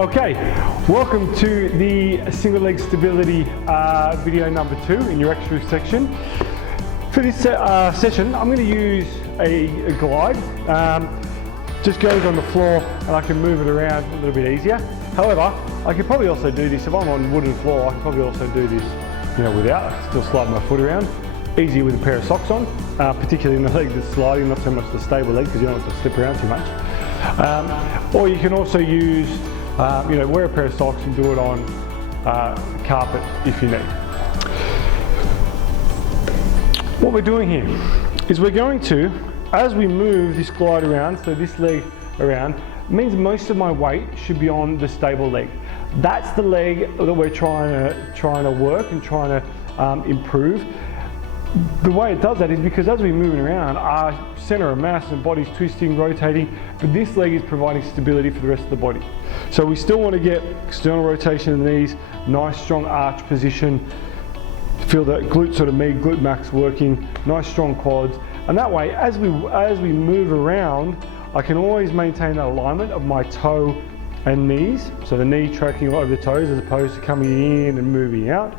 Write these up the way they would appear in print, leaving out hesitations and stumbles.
Okay, welcome to the single leg stability video number 2 in your extra section. For this session, I'm going to use a glide. Just goes on the floor and I can move it around a little bit easier. However, I could probably also do this, if I'm on wooden floor, I can probably also do this without. I can still slide my foot around. Easier with a pair of socks on, particularly in the leg that's sliding, not so much the stable leg because you don't want to slip around too much. Or you can also use wear a pair of socks and do it on carpet if you need. What we're doing here is we're going to, as we move this glide around, so this leg around, means most of my weight should be on the stable leg. That's the leg that we're trying to work and trying to improve. The way it does that is because as we're moving around, our center of mass and body's twisting, rotating, but this leg is providing stability for the rest of the body. So we still want to get external rotation in the knees, nice strong arch position, feel that glute sort of med, glute max working, nice strong quads, and that way as we move around, I can always maintain that alignment of my toe and knees, so the knee tracking over the toes as opposed to coming in and moving out.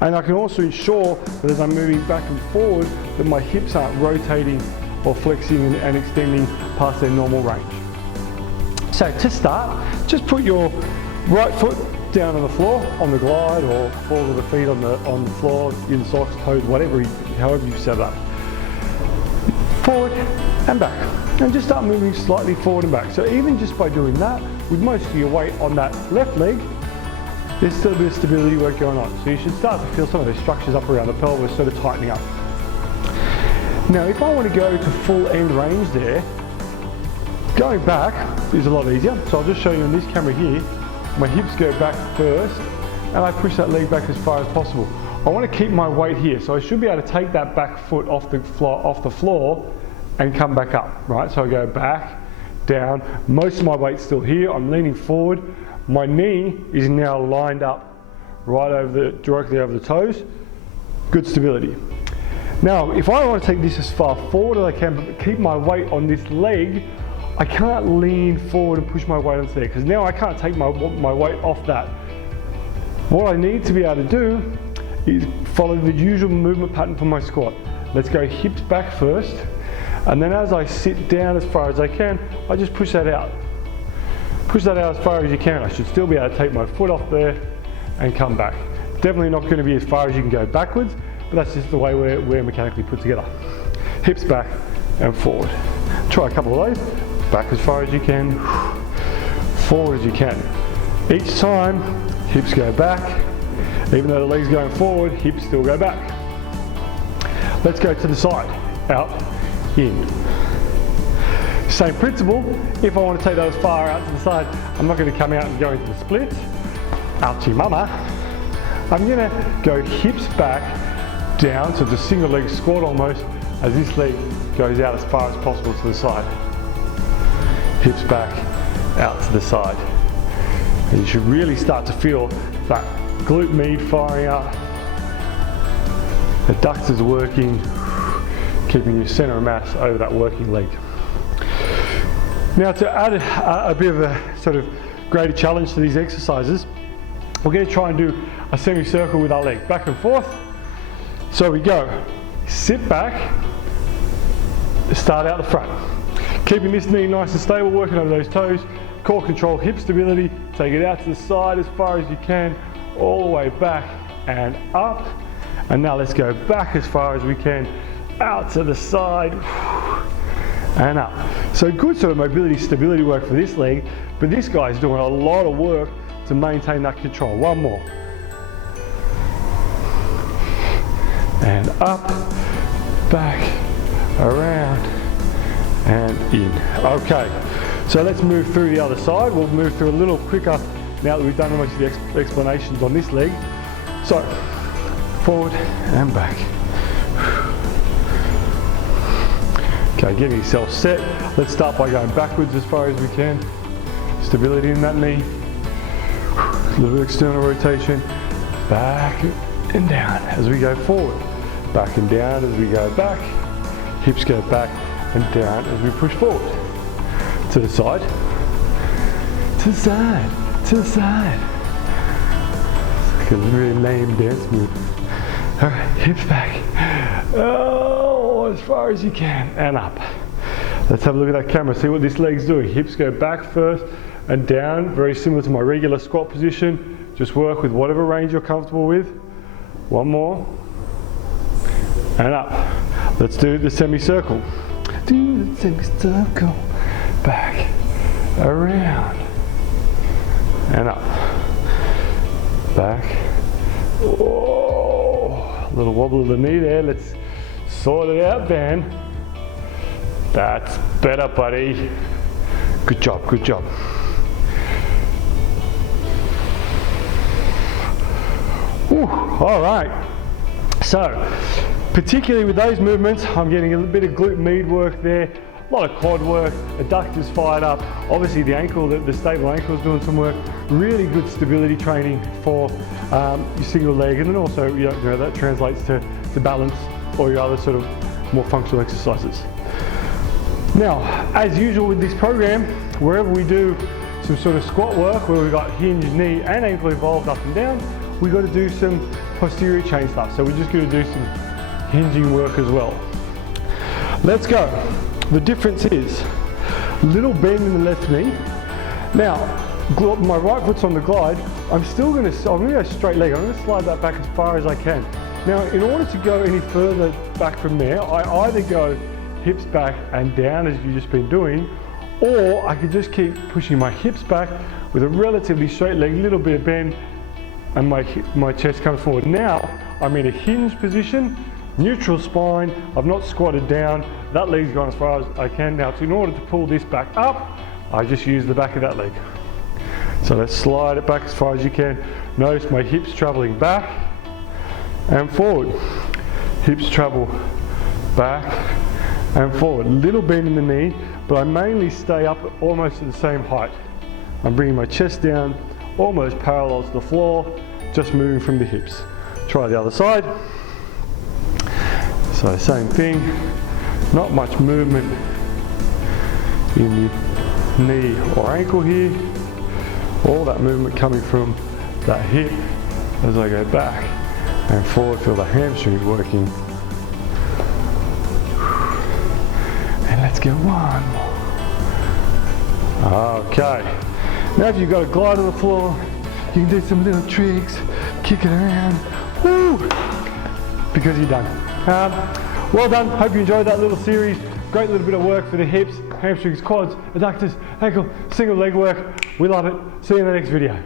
And I can also ensure that as I'm moving back and forward that my hips aren't rotating or flexing and extending past their normal range. So to start, just put your right foot down on the floor on the glide, or balls of the feet on the floor, in socks, toes, however you set it up. Forward and back, and just start moving slightly forward and back. So even just by doing that, with most of your weight on that left leg, there's still a bit of stability work going on. So you should start to feel some of the structures up around the pelvis sort of tightening up. Now if I want to go to full end range there, going back is a lot easier. So I'll just show you on this camera here, my hips go back first and I push that leg back as far as possible. I want to keep my weight here, so I should be able to take that back foot off the floor and come back up, right? So I go back, down, most of my weight's still here, I'm leaning forward, my knee is now lined up directly over the toes, good stability. Now if I want to take this as far forward as I can but keep my weight on this leg, I can't lean forward and push my weight onto there because now I can't take my weight off that. What I need to be able to do is follow the usual movement pattern for my squat. Let's go hips back first, and then as I sit down as far as I can, I just push that out. Push that out as far as you can. I should still be able to take my foot off there and come back. Definitely not going to be as far as you can go backwards, but that's just the way we're mechanically put together. Hips back and forward. Try a couple of those. Back as far as you can, forward as you can. Each time, hips go back. Even though the leg's going forward, hips still go back. Let's go to the side. Out, in. Same principle. If I want to take those far out to the side, I'm not going to come out and go into the splits. Ouchie mama. I'm going to go hips back, down, so it's a single leg squat almost, as this leg goes out as far as possible to the side. Hips back, out to the side. And you should really start to feel that glute med firing up, the adductors working, keeping your center of mass over that working leg. Now to add a bit of a sort of greater challenge to these exercises, we're going to try and do a semicircle with our leg, back and forth. So we go, sit back, start out the front. Keeping this knee nice and stable, working over those toes, core control, hip stability, take it out to the side as far as you can, all the way back and up. And now let's go back as far as we can, out to the side and up. So good sort of mobility, stability work for this leg, but this guy's doing a lot of work to maintain that control. One more. And up, back, around, and in. Okay, so let's move through the other side. We'll move through a little quicker now that we've done most of the explanations on this leg. So, forward and back. Okay, getting yourself set. Let's start by going backwards as far as we can. Stability in that knee. A little bit of external rotation. Back and down as we go forward. Back and down as we go back. Hips go back and down as we push forward. To the side, to the side, to the side. It's like a really lame dance move. All right, hips back. Oh, as far as you can, and up. Let's have a look at that camera, see what this leg's doing. Hips go back first and down, very similar to my regular squat position. Just work with whatever range you're comfortable with. One more, and up. Let's do the semicircle. Do the semicircle. Back, around, and up. Back. Oh, a little wobble of the knee there. Let's sort it out, Ben. That's better, buddy. Good job, good job. Whew, all right. So, particularly with those movements, I'm getting a bit of glute med work there, a lot of quad work, adductors fired up. Obviously the ankle, the stable ankle is doing some work. Really good stability training for your single leg, and then also you know that translates to balance or your other sort of more functional exercises. Now, as usual with this program, wherever we do some sort of squat work where we've got hinge, knee and ankle involved up and down, we've got to do some posterior chain stuff. So we're just going to do some hinging work as well. Let's go. The difference is little bend in the left knee. Now, my right foot's on the glide. I'm going to go straight leg. I'm going to slide that back as far as I can. Now, in order to go any further back from there, I either go hips back and down as you've just been doing, or I could just keep pushing my hips back with a relatively straight leg, little bit of bend, and my chest comes forward. Now I'm in a hinge position, neutral spine, I've not squatted down, that leg's gone as far as I can now. So in order to pull this back up, I just use the back of that leg. So let's slide it back as far as you can. Notice my hips traveling back and forward. Hips travel back and forward. Little bend in the knee, but I mainly stay up almost at the same height. I'm bringing my chest down almost parallel to the floor, just moving from the hips. Try the other side. So same thing, not much movement in the knee or ankle here. All that movement coming from that hip as I go back and forward, feel the hamstrings working. And let's go one more. Okay. Now if you've got a glide on the floor, you can do some little tricks, kick it around, woo, because you're done. Well done, hope you enjoyed that little series. Great little bit of work for the hips, hamstrings, quads, adductors, ankle, single leg work. We love it. See you in the next video.